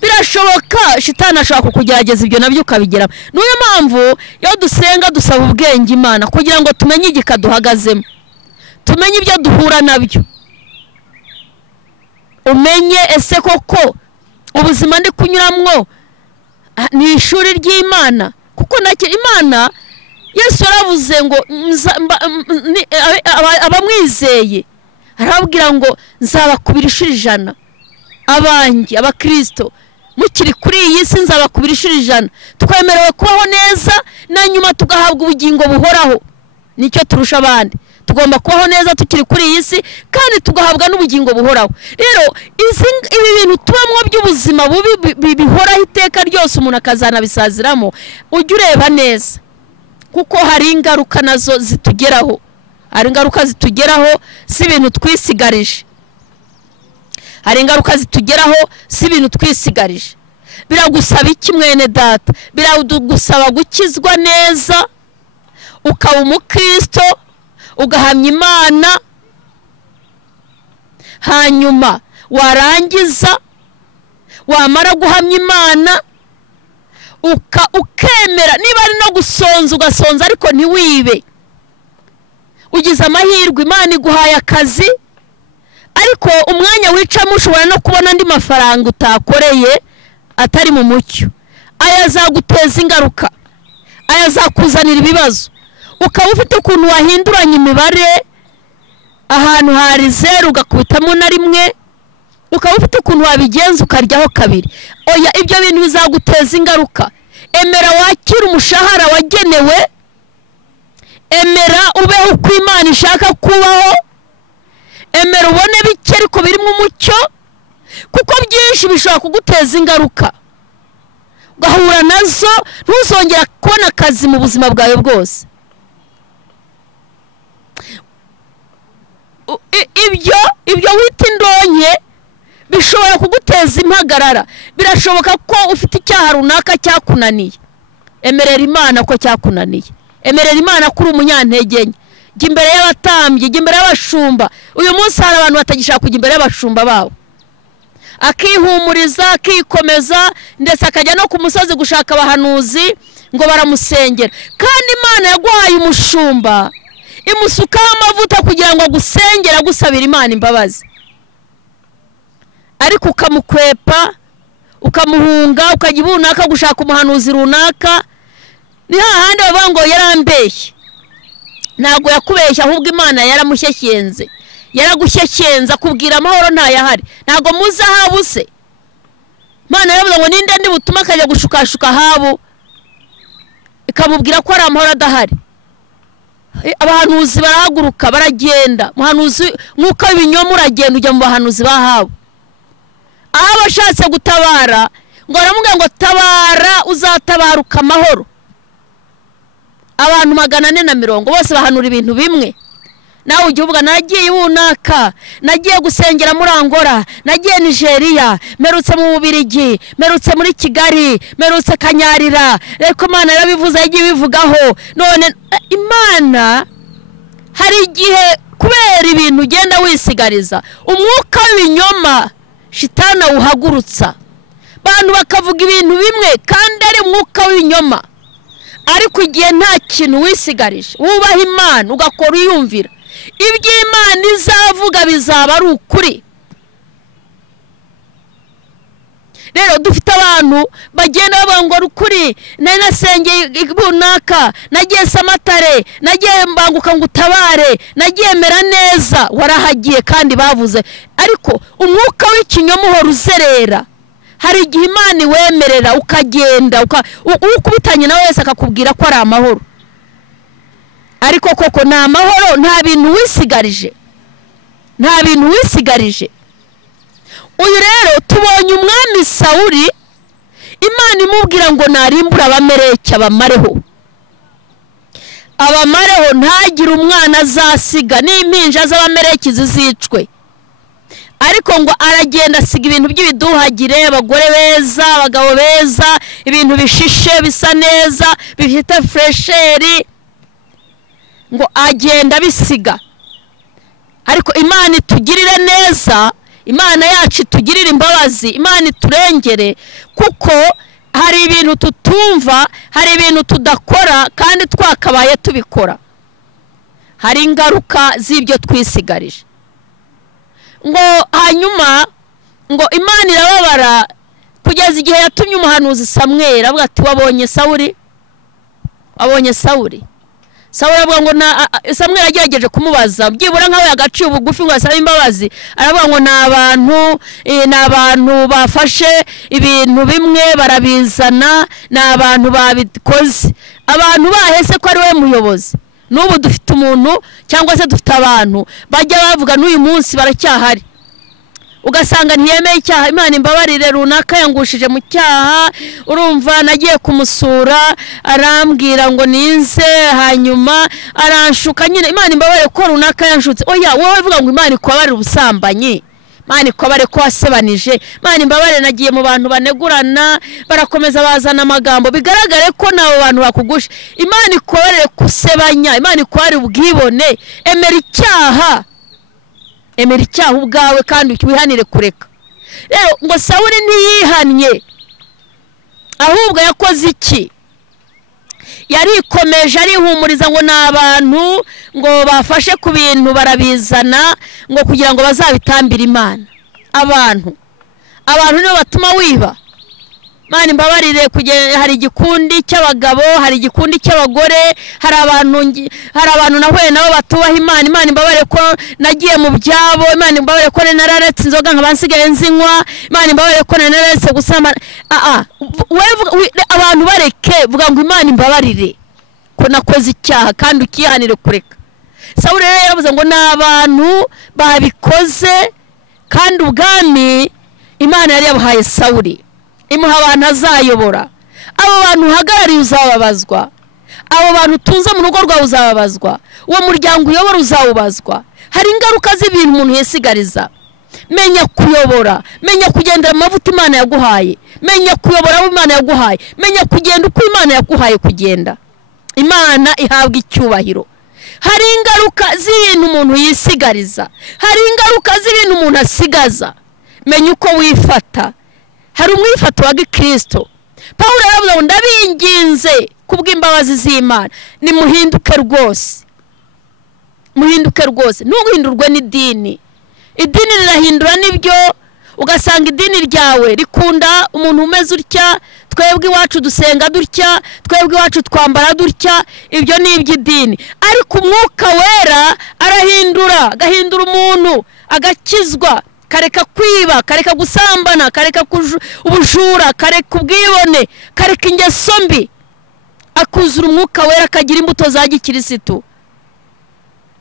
Birashoboka shitani ashaka kukugerageza ibyo nabyo ukabigeraho. Niyo mpamvu iyo dusenga dusaba ubwenge Imana kugira ngo tumenye igika duhagazemo, tumenye ibyo duhura nabyo, umenye ese koko ubuzima ndi kunyuramwo ni ishuri ry'Imana. Kuko nacyo Imana Yesu yaravuze ngo abamwizeye arababwira ngo nzabakubira ishuri 100. Abanjye abakristo mukiri kuri iyi si nzabakubira ishuri 100. Twemerewe kubaho neza na nyuma tugahabwa ubugingo buhoraho. Nicyo turusha abandi, tugomba kubaho neza tukiri kuri iyi si kandi tugahabwa n'ubugingo buhoraho. Rero ibi bintu tubamwo by'ubuzima bubi bihoraho iteka ryose umuntu akazana bisaziramo, ujye ureba neza kuko hari ingaruka nazo zitugeraho. Hari ingaruka zitugeraho si ibintu twisigarije, hari ingaruka zitugeraho si ibintu twisigarije. Biragusaba iki mwene data? Biragusaba gukizwa neza, ukaba umukristo, ugahamya Imana, hanyuma warangiza wamara guhamya Imana ukemera. Niba ari no gusonza ugasonza ariko ntiwibe, ugize amahirwe Imana iguhaye akazi, ariko umwanya wicamo ushobora no kubona andi mafaranga utakoreye atari mu mucyo. Aya azaguteza ingaruka, aya azakuzanira ibibazo. Ukaba ufite ukuntu wahinduranya imibare, ahantu hari 0 ugakubitamo na 1, ukaba ufite ukuntu wabigenza ukaryaho 2. Oya, ibyo bintu bizaguteza ingaruka. Emera wakira umushahara wagenewe, emera ubeho uko Imana ishaka kubaho, emera ubone bike ariko birimo umucyo, kuko byinshi bishobora kuguteza ingaruka ugahura nazo ntuzongera kubona akazi mu buzima bwawe bwose. Ibyo wita indonke bishobora kuguteza impagarara. Birashoboka ko ufite icyaha runaka cyakunaniye, emerera Imana ko cyakunaniye, emerera Imana kuri umunyantege nke. Jya imbere y'abatambyi, jya imbere y'abashumba. Uyu munsi hari abantu batagishaka kujya imbere y'abashumba babo, akihumuriza, akikomeza, ndetse akajya no ku musozi gushaka abahanuzi ngo baramusengera. Kandi Imana yaguhaye umushumba, imusukaho amavuta kugira ngo agusengere, agusabira Imana imbabazi. Ariko ukamukwepa, ukamuhunga, ukajya ibunaka gushaka umuhanuzi runaka. Ni hahandi bavuga ngo yarambeshye. Ntago yakubeshya, ahubwo Imana yaramushyeshyenze, yaragushyeshyenza kubwira amahoro ntayahari. Ntago muza habuse. Imana yavuze ngo ninde ndi butuma akajya gushukashuka habo, ikamubwira ko ari amahoro adahari. Abahanuzi barahaguruka baragenda, muhanuzi nk'uko ibinyoma uragenda ujya mu bahanuzi bahabo. Aho bashatse gutabara ngo aramuga ngo tabara uzatabaruka amahoro. Abantu 440 bose bahanura ibintu bimwe. Nawe ujye uvuga nagiye ibunaka, nagiye gusengera muri Angola, nagiye Nigeria, merutse mu Bubiligi, merutse muri Kigali, merutse Kanyarira. Reko Imana yarabivuze, yagiye bivugaho. None Imana hari igihe kubera ibintu ugenda wisigariza, umwuka w'ibinyoma shitana uhagurutsa, bantu bakavuga ibintu bimwe kandi ari umwuka w'ibinyoma. Ariko igihe nta kintu wisigarije, wubaha Imana ugakora uyumvira, ibyo Imana izavuga bizaba ari ukuri. Rero dufite abantu bagenda babangora ukuri, nari nasengeye ibunaka, nagiye Samatare, nagiye mbanguka ngo utabare, nagiye mera neza. Warahagiye kandi bavuze, ariko umwuka w'ikinyoma uhora uzerera. Hari igihe Imana iwemerera ukagenda ukubitanye na wese akakubwira ko ari amahoro, ariko koko nta amahoro, nta bintu wisigarije, nta bintu wisigarije. Uyu rero tubonye umwami Sawuli, Imana imubwira ngo narimbura abamereke abamareho, abamareho ntagire umwana azasiga, n'impinja z'abamereke zizicwe. Ariko ngo aragenda asiga ibintu by'ibiduhagire, abagore beza, abagabo beza, ibintu bishishe bisa neza bifite fresheri. ngo agenda bisiga. Ariko Imana itugirire neza, Imana yacu itugirire imbabazi, Imana iturengere, kuko hari ibintu tutumva, hari ibintu tudakora kandi twakabaye tubikora. Hari ingaruka z'ibyo twisigarije. Ngo hanyuma ngo Imana irababara kugeza igihe yatumye umuhanuzi Samweli avuga ati wabonye Sawuli? Abonye Sawuli. Sawuli avuga ngo Samweli agerageje kumubaza byibura nkawe agaciye ubugufi ngo asaba imbabazi, aravuga ngo n'abantu bafashe ibintu bimwe barabizana, n'abantu babikoze, abantu bahese ko ari we muyobozi. N'ubu dufite umuntu cyangwa se dufite abantu bajya bavuga n'uyu munsi baracyahari, ugasanga ntiyemeye icyaha. Imana imbabarire runaka yangushije mu cyaha, urumva nagiye kumusura arambwira ngo ninze, hanyuma aranshuka nyine. Imana imbabarire ko runaka yanshutse. Oya, wowe vuga ngo Imana ikubabarire ubusambanyi, Imana ikubabarire ko wasebanije, Imana imbabarire nagiye mu bantu banegurana barakomeza bazana amagambo bigaragare ko nabo bantu bakugusha. Imana ikubabarire kusebanya, Imana ikubabarire ubwibone. Emera icyaha ubwawe kandi wihanire kureka. Rero ngo Sawuli ntiyihannye, ahubwo yakoze iki? Yarikomeje arihumuriza ngo n'abantu ngo bafashe ku bintu barabizana ngo kugira ngo bazabitambire Imana. Abantu nibo batuma wiba. Imana imbabarire, hari igikundi cy'abagabo, hari igikundi cy'abagore, hari abantu nahuye nabo batubaha Imana. Imana imbabarire ko nagiye mu byabo, Imana imbabarire ko nararetse inzoga nkabansigaye nzinywa, Imana imbabarire ko nararetse gusama. Abantu bareke, vuga ngo Imana imbabarire ko nakoze icyaha kandi ukihanire kureka. Sawuli rero yavuze ngo n'abantu babikoze, kandi ubwami Imana yari yabuhaye Sawuli, imuha abantu azayobora. Abo bantu uhagarariye uzababazwa, abo bantu utunze mu rugo rwawe uzababazwa, uwo muryango uyobora uzawubazwa. Hari ingaruka z'ibintu umuntu yisigariza. Menya kuyobora, menya kugendera mu mavuta Imana yaguhaye, menya kuyobora abo Imana yaguhaye, menya kugenda uko Imana yaguhaye kugenda. Imana ihabwa icyubahiro. Hari ingaruka z'ibintu umuntu yisigariza, hari ingaruka z'ibintu umuntu asigaza. Menya uko wifata. Hari umwifato wa Gikristo. Pawulo aravuga ngo ndabinginze kubw'imbabazi z'Imana nimuhinduke rwose. Muhinduke rwose, ntuhindurwe n'idini. Idini rirahindura Nibyo, ugasanga idini ryawe rikunda umuntu umeze utya, twebwe iwacu dusenga dutya, twebwe iwacu twambara dutya, ibyo ni iby'idini. Ariko Umwuka Wera arahindura, agahindura umuntu, agakizwa, kareka kwiba, kareka gusambana, kareka ubujura, kareka ubwibone, kareka ingeso mbi, akuzura Umwuka Wera, akagira imbuto za gikirisitu.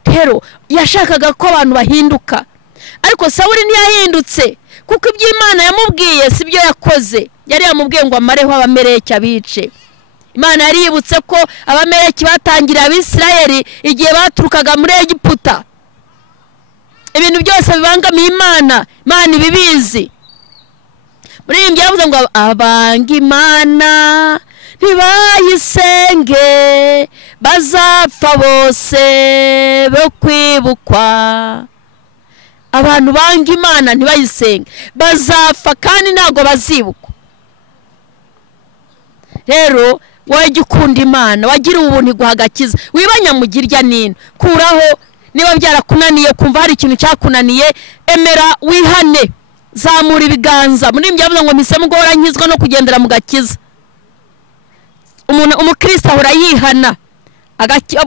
Rero yashakaga ko abantu bahinduka, ariko Sawuli ntiyahindutse, kuko ibyo Imana yamubwiye sibyo yakoze. Yari yamubwiye ngo amareho abameleki abice. Imana yari yibutse ko abameleki batangira Abisirayeli igihe baturukaga muri Egiputa. Ibintu byose bibangamiye Imana, Imana ibibizi. Muri iyi yavuze ngo abanga Imana ntibayisenge bazapfa bose bo kwibukwa. Abantu banga Imana ntibayisenge bazapfa kandi ntago bazibukwa. Rero wajya ukunda Imana, wagira ubuntu iguhagakiza, wibanyamugirya nino, kuraho niba byarakunaniye, kumva hari ikintu cyakunaniye, emera wihane, zamura ibiganza. Muri ibyo yavuze ngo misemo guhora nkizwa no kugendera mu gakiza. Umukristo ahora yihana,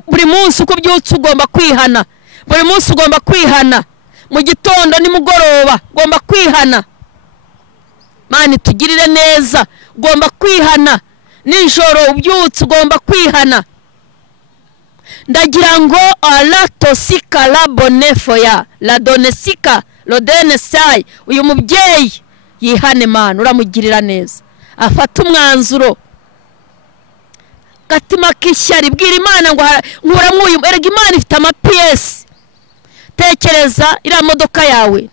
buri munsi uko byutse ugomba kwihana, buri munsi ugomba kwihana, mu gitondo nimugoroba ugomba kwihana. Imana itugirire neza, ugomba kwihana, nijoro ubyutse ugomba kwihana. Ndagira ngo la tosika la bonefoya la donesika lodenesai, uyu mubyeyi yihane Mana, uramugirira neza, afata umwanzuro. Gatima kishyari, bwira Imana ngo nkuramwuyu, erega Imana ifite amapiyesi. Tekereza iriya modoka yawe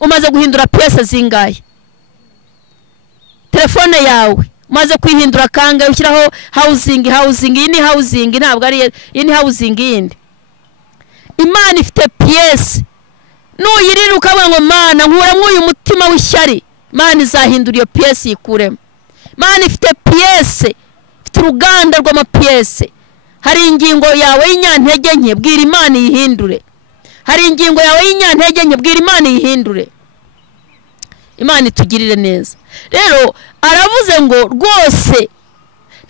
umaze guhindura piyesi zingahe? Telefone yawe maze kwihindura kanga ushyiraho housing iyi ni housing ntabwo ari iyi ni housing yindi. Imana ifite pièce nuyirira ukavuga ngo Mana nkuramo uyu mutima w'ishyari, Imana izahindura iyo pièce yikuremo. Imana ifite pièce, ifite uruganda rw'amapièce. Hari ingingo yawe y'inyantege nke, bwira Imana yihindure. Hari ingingo yawe y'inyantege nke, bwira Imana yihindure. Imana itugirire neza. Rero aravuze ngo rwose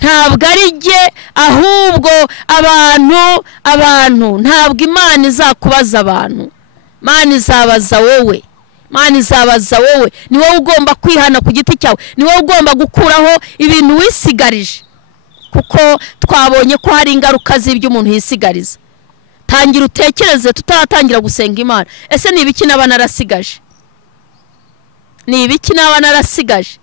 ntabwo ari jye ahubwo abantu ntabwo Imana izakubaza abantu, Imana izabaza wowe. Imana izabaza wowe, ni wowe ugomba kwihana ku giti cyawe, ni wowe ugomba gukuraho ibintu wisigarije, kuko twabonye ko hari ingaruka z'ibyo umuntu yisigariza. Tangira utekereze tutaratangira gusenga Imana, ese ni ibiki naba narasigaje? Ni ibiki naba narasigaje?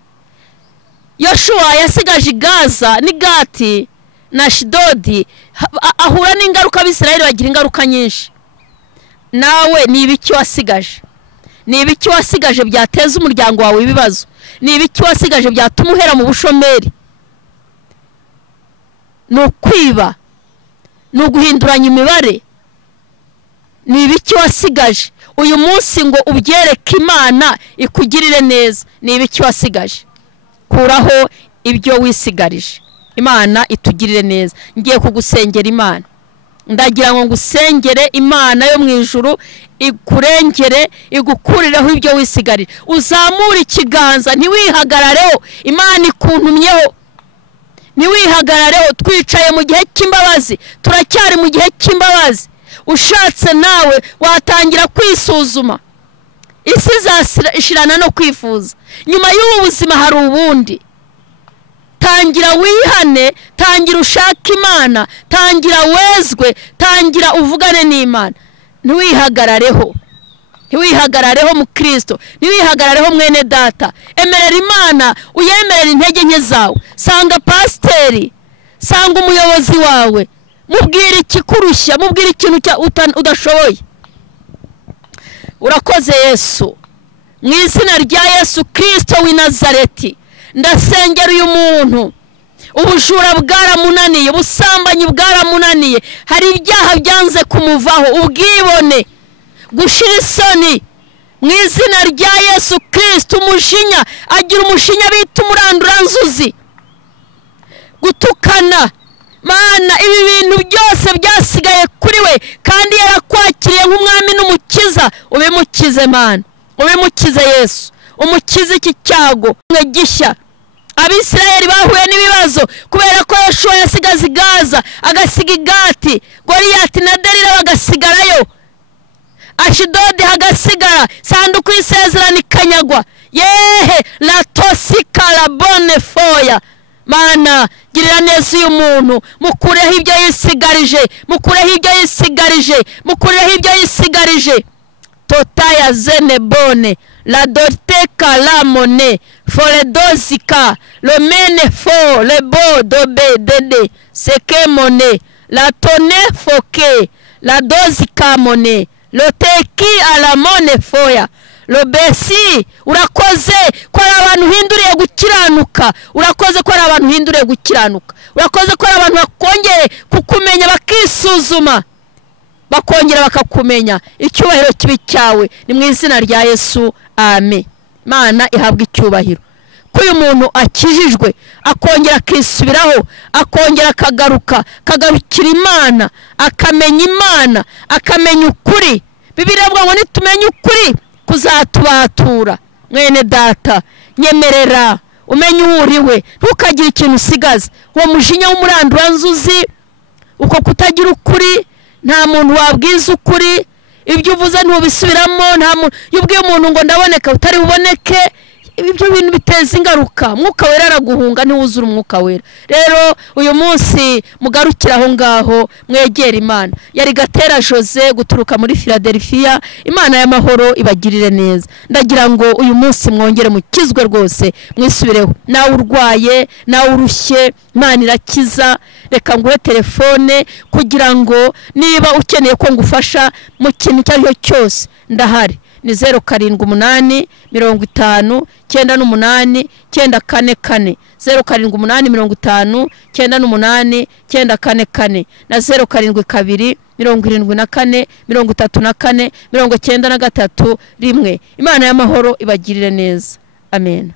Yoshua yasigaje Gaza ni Gati na Shidodi, ahura n'ingaruka Abisirayeli bagira ingaruka nyinshi. Nawe ni ibiki wasigaje? Ni ibiki wasigaje byateza umuryango wawe ibibazo? Ni ibiki wasigaje byatuma uhera mu bushomeri? No kwiba, no guhinduranya imibare? Ni ibiki wasigaje uyu munsi ngo ubyereke Imana ikugirire neza? Ni ibiki wasigaje? Kuraho ibyo wisigarije, Imana itugirire neza. Ngiye kugusengera Imana, ndagira ngo ngusengere Imana yo mu ijuru ikurengere, igukurireho ibyo wisigarije. Uzamura ikiganza, ntiwihagarareho, Imana ikuntumyeho. Ntiwihagarareho, twicaye mu gihe cy'imbabazi, turacyari mu gihe cy'imbabazi. Ushatse nawe watangira kwisuzuma. Isi izashirana no kwifuza. Nyuma y'ubu buzima hari ubundi. Tangira wihane, tangira ushaka Imana, tangira wezwe, tangira uvugane n'Imana. Ntiwihagarareho, ntiwihagarareho mu Kristo, ntiwihagarareho mwene data. Emerera Imana, uyemerera intege nke zawe. Sanga pasiteri, sanga umuyobozi wawe, mubwire ikikurushya, mubwire ikintu udashoboye. Urakoze Yesu, mu izina rya Yesu Kristo w'i Nazareti, ndasengera uyu muntu. Ubujura bwaramunaniye, ubusambanyi bwaramunaniye, hari ibyaha byanze kumuvaho, ubwibone, gushira isoni, mu izina rya Yesu Kristo. Umujinya, agira umujinya bita umuranduranzuzi, gutukana. Mana, ibi bintu byose byasigaye kuri we, kandi yarakwakiriye nk'umwami n'umukiza. Ubimukize Mana, ubimukize Yesu, umukize iki cyago gishya. Abisirayeli bahuye n'ibibazo kubera ko Yoshua yasigaze Gaza, agasiga Gati, Goliyati na Delila bagasigarayo, Ashidodi hagasigara, sanduku y'isezerano ikanyagwa. Yehe la tosika la bonne foya. Mana, girira neza uyu muntu, mukureho ibyo yisigarije, mukureho ibyo yisigarije, mukureho ibyo yisigarije. Totaya zene bone, la doteka la mone, fore dozika, le mene fo, le bo dobe dede, seke mone, la tone foke, la dozika mone, le teki ala mone foya. Lobesi, urakoze ko ari abantu hinduriye gukiranuka, urakoze ko ari abantu hinduriye gukiranuka, urakoze ko ari abantu bakongeye kukumenya, bakisuzuma, bakongera bakakumenya. Icyubahiro kibi cyawe ni mu izina rya Yesu, amen. Mana ihabwa icyubahiro ko uyu muntu akijijwe, akongera akisubiraho, akongera kagarukira Imana, akamenya Imana, akamenya ukuri. Bibiliya ivuga ngo nitumenye ukuri kuzatubatura. Mwene data, nyemerera umenye uriwe, ntukagire ikintu usigaza. Uwo mujinya w'umuranduranzuzi, uko kutagira ukuri, nta muntu wabwiza ukuri, ibyo uvuze ntubisubiramo, nta muntu yubwiye umuntu ngo ndaboneka utari buboneke. Ibyo bintu biteza ingaruka. Mwuka wera araguhunga, ntiwuzura umwuka wera. Rero uyu munsi mugarukira aho ngaho, mwegera Imana. Yari Gatera Jose guturuka muri Philadelifia. Imana y'amahoro ibagirire neza. Ndagira ngo uyu munsi mwongere mukizwe rwose, mwisubireho. Nawe urwaye, nawe urushye, Imana irakiza. Reka nguhe telefone kugira ngo niba ukeneye ko ngufasha mu kintu cyari cyose, ndahari. ni 07 50 98 944 07 50 98 944 na 07 74 34 34 93 rimwe. Imana y'amahoro ibagirire neza. Amen.